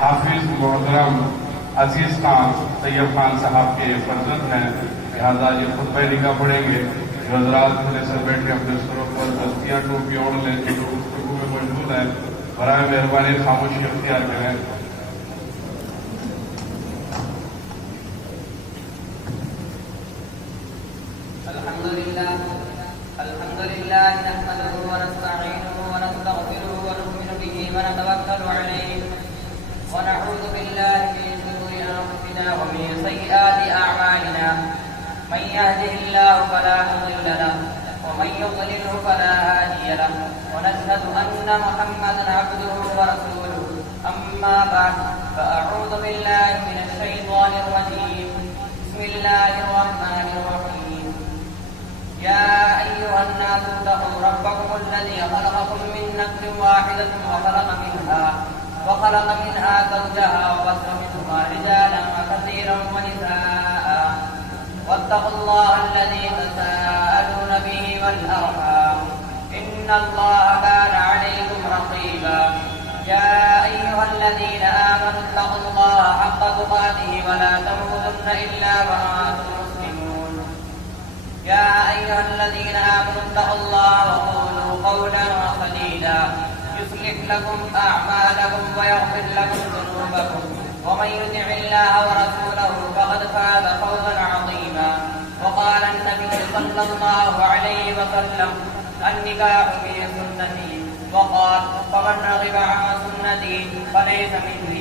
हाफिज मोहतरम अजीज खान तैयब खान साहब के फर्जंद हैं, लिहाजा ये खुतबा निकाह पढ़ेंगे। जो हजरात मेरे सर बैठे अपने सरों पर दस्तियाँ टोपी ओढ़ लें, जो गुफ्तगू में मशगूल है, बराए मेहरबानी खामोशी अख्तियार करें। अल्हम्दुलिल्लाह नहमदुहु व नस्तईनुहु व नस्तगफिरुहु व नु'मिनु बिही व नतवक्कलु अलैहि व नऊज़ु बिल्लाहि मिन शुरूरि अंफुसिना व मिन सय्यिआति अअमालिना मन यहदिहिल्लाहु फला मुदिल्ल लहु व मन युद्लिल्हु फला हादिय लहु व नशहदु अन्ना मुहम्मदन अब्दुहु व रसूलुहु अम्मा बअद फअऊज़ु बिल्लाहि मिनश शैतानिर रजीम बिस्मिल्लाहिर रहमानिर रहीम يا أيها الناس اتقوا ربكم الذي خلقكم من نفس واحدة وخلق منها زوجها وبث منهما رجالا كثيرا ونساء واتقوا الله الذي تساءلون به والأرحام إن الله كان عليكم رقيبا يا أيها الذين آمنوا اتقوا الله حق تقاته ولا تموتن إلا وأنتم مسلمون يا أيها الذين آمنوا اتقوا الله وقولوا قولا سديدا يصلح لكم أعمالكم ويغفر لكم ذنوبكم ومن يطع الله ورسوله فقد فاز فوزا عظيما وقال النبي صلى الله عليه وسلم النكاح من سنتي وقال فمن رغب عن سنتي فليس مني